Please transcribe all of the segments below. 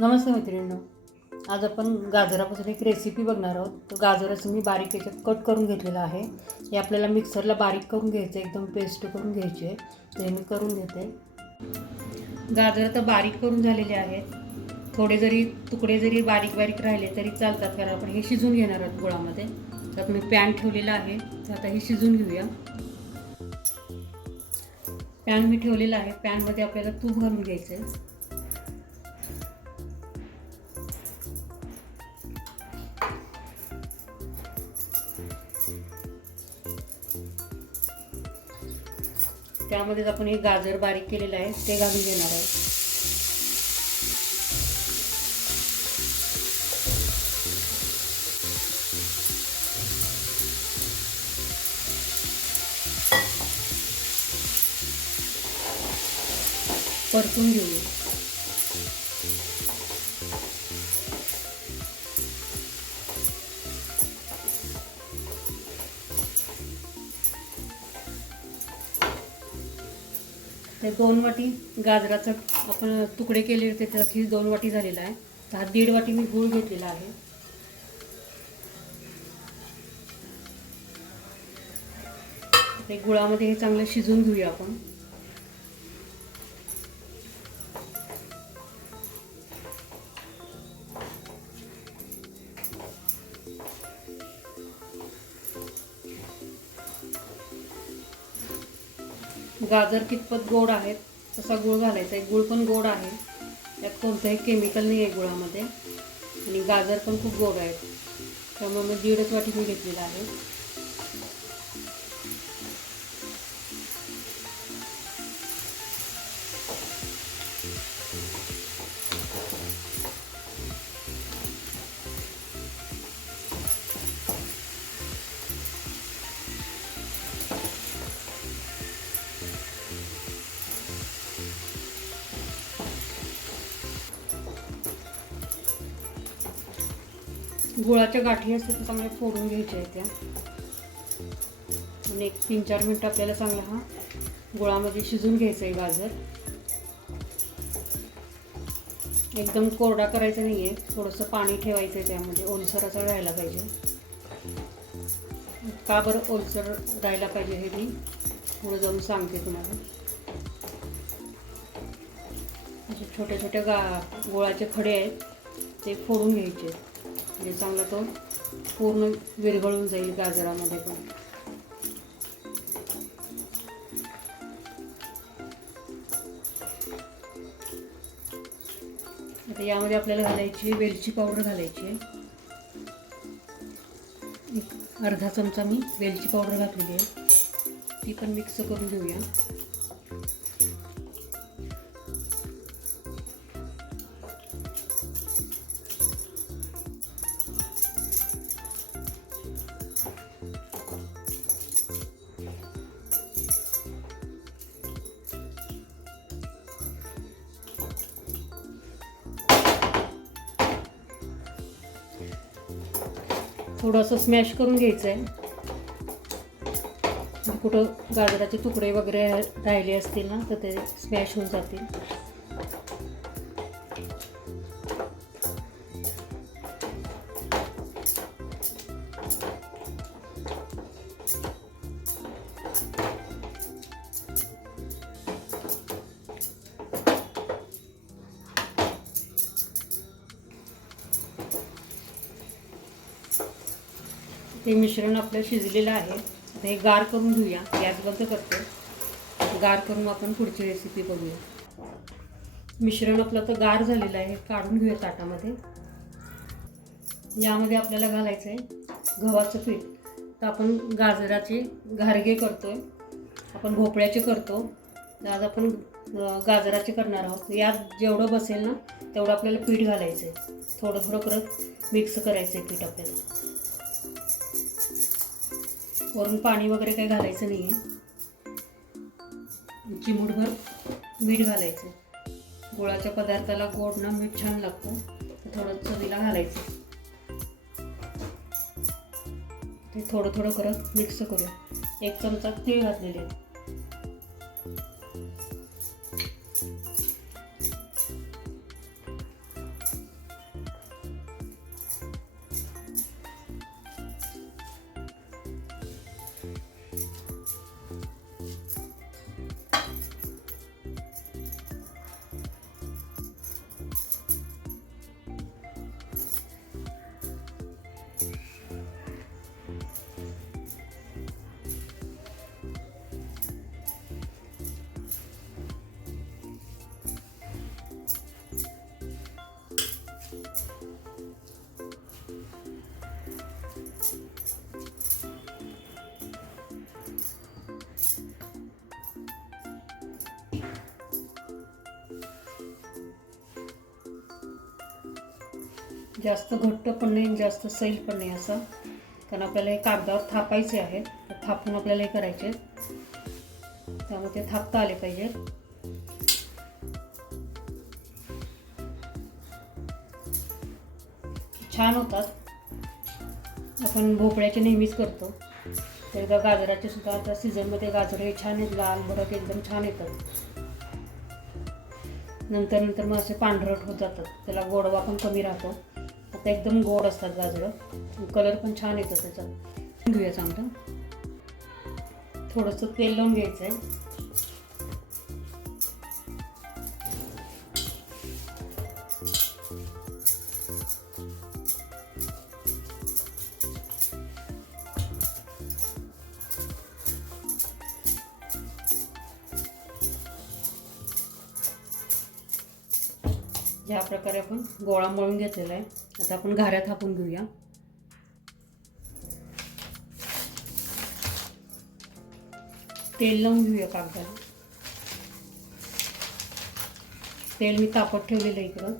नमस्ते मैत्रिणींनो. आज आपण गाजरापासून एक रेसिपी बघणार आहोत. तर गाजराचं मी बारीक याच्यात कट करून घेतलेलं आहे. हे आपल्याला मिक्सरला बारीक करून घ्यायचं आहे. एकदम पेस्ट करून घ्यायची आहे. ते मी करून घेते. गाजर तर बारीक करून झालेले आहेत. थोडे जरी तुकडे जरी बारीक बारीक राहिले तरी चालतात. कारण आपण हे शिजून घेणार आहोत गुळामध्ये. त्यात मी पॅन ठेवलेला आहे. तर आता हे शिजून घेऊया. पॅन मी ठेवलेला आहे. पॅनमध्ये आपल्याला तूप घालून घ्यायचं आहे. त्यामध्येच आपण हे गाजर बारीक केलेलं आहे ते घालून घेणार आहे. परतून घेऊया. ते दोन वाटी गाजराचं आपण तुकडे केले होते त्यात ही दोन वाटी झालेला आहे. तर हा दीड वाटी मी गूळ घेतलेला आहे. ते गुळामध्ये हे चांगलं शिजून घेऊया आपण. गाजर कितपत गोड आहेत तसा गुळ घालायचा आहे. गुळ पण गोड आहे. त्यात कोणतंही केमिकल नाही आहे गुळामध्ये. आणि गाजर पण खूप गोड आहेत. त्यामुळे मग दीडच वाटी मी घेतलेला आहे. गुळाच्या गाठी असतात तर चांगल्या फोडून घ्यायच्या आहेत त्या. आणि एक तीन चार मिनटं आपल्याला चांगला हा गुळामध्ये शिजून घ्यायचं आहे गाजर. एकदम कोरडा करायचा नाही आहे थोडंसं पाणी ठेवायचं आहे त्यामध्ये ओलसर असा राहायला पाहिजे. का बरं ओलसर राहायला पाहिजे हे मी पुढे जाऊन सांगते तुम्हाला. असे छोट्या छोट्या गा गोळाचे खडे आहेत ते फोडून घ्यायचे. म्हणजे चांगला तो पूर्ण विरघळून जाईल गाजरामध्ये पण. आता यामध्ये आपल्याला घालायची वेलची पावडर घालायची आहे. एक अर्धा चमचा मी वेलची पावडर घातलेली आहे. ती पण मिक्स करून घेऊया. थोडंसं स्मॅश करून घ्यायचं आहे कुठं गाजराचे तुकडे वगैरे राहिले असतील ना तर ते स्मॅश होऊन जातील. ते मिश्रण आपलं शिजलेलं आहे. आता हे गार करून घेऊया. गॅस बंद करतो. गार करून आपण पुढची रेसिपी बघूया. मिश्रण आपलं तर गार झालेलं आहे. काढून घेऊया ताटामध्ये. यामध्ये आपल्याला घालायचं आहे गव्हाचं पीठ. तर आपण गाजराचे घारगे करतो आहे आपण भोपळ्याचे करतो. आज आपण गाजराचे करणार आहोत. यात जेवढं बसेल ना तेवढं आपल्याला पीठ घालायचं आहे थोडं थोडं करत मिक्स करायचं आहे पीठ आपल्याला. वरून पाणी वगैरे काही घालायचं नाही आहे चिमूटभर मीठ घालायचं. गुळाच्या पदार्थाला गोड ना मीठ छान लागतं. तर थोडं चवीला घालायचं. ते थोडं थोडं करत मिक्स करूया. एक चमचा तीळ घातलेले जास्त घट्ट पण नाही जास्त सैल पण नाही असं. कारण आपल्याला हे कागदावर थापायचे आहेत. थापून आपल्याला हे करायचे त्यामुळे ते थापता आले पाहिजेत. छान होतात. आपण भोपळ्याचे नेहमीच करतो. तर एकदा गाजराचे सुद्धा आता सीझनमध्ये गाजर हे छान आहेत लाल भडक एकदम छान येतात. नंतर नंतर मग असे पांढरट होत जातात. त्याला गोडवा पण कमी राहतो. आता एकदम गोड असतात गाजरं. कलर पण छान येतो त्याचा. घेऊया चांगलं थोडंसं तेल लावून घ्यायचं आहे ज्या प्रकारे आपण गोळा मळून घेतलेला आहे. आता आपण घाऱ्या थापून घेऊया. तेल लावून घेऊया कागदाला. तेल मी तापत ठेवलेलं आहे इकडं.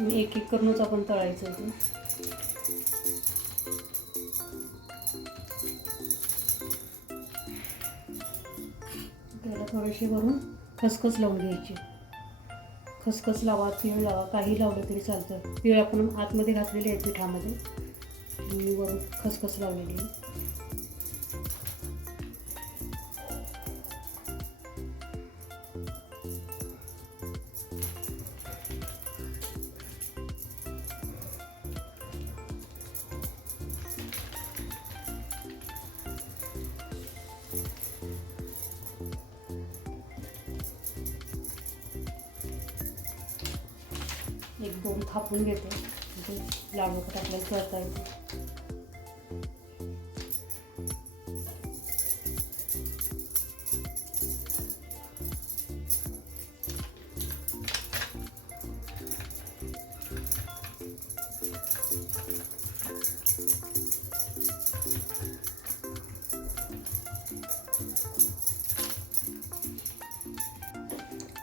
आणि एक एक करूनच आपण तळायचं ते त्याला थोडेसे भरून खसखस लावून घ्यायची. खसखस लावा तीळ लावा काही लावलं तरी चालतं. तीळ आपण आतमध्ये घातलेली आहे पिठामध्ये. मी वरून खसखस लावलेली आहे. एक दोन थापून घेते. म्हणजे लाडूकट आपल्याला करता येते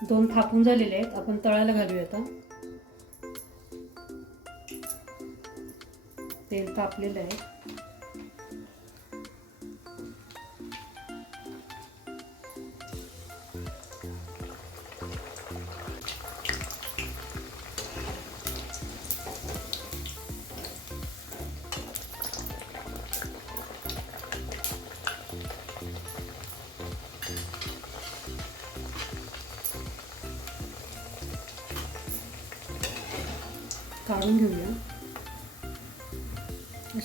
दोन थापून झालेले आहेत. आपण तळायला घालूया आता तेल तापलेलं आहे. काढून घेऊया.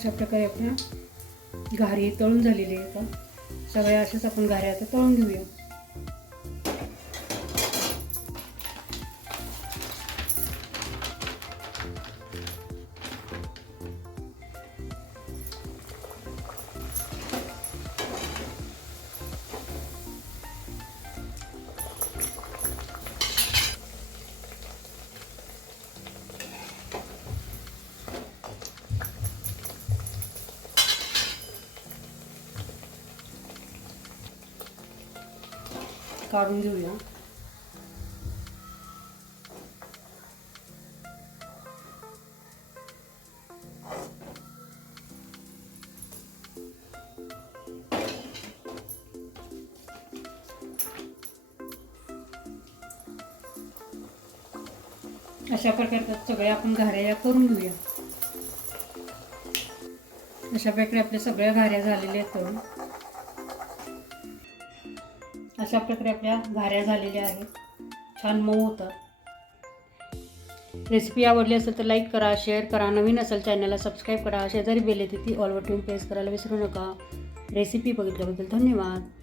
अशा प्रकारे आपल्या घारी तळून झालेली आहे. आता सगळ्या अशाच आपण घाऱ्या आता तळून घेऊया. काढून घेऊया. अशा प्रकारच्या सगळ्या आपण घाऱ्या या करून घेऊया. अशा प्रकारे आपल्या सगळ्या घाऱ्या झालेल्या आहेत. अशा प्रकारे आपल्या घाऱ्या झालेल्या आहेत. छान मऊ होतं. रेसिपी आवडली असेल तर लाईक करा शेअर करा. नवीन असेल चॅनलला सबस्क्राईब करा. शेजारी बेल येते ती ऑलवर ठेवून प्रेस करायला विसरू नका. रेसिपी बघितल्याबद्दल धन्यवाद.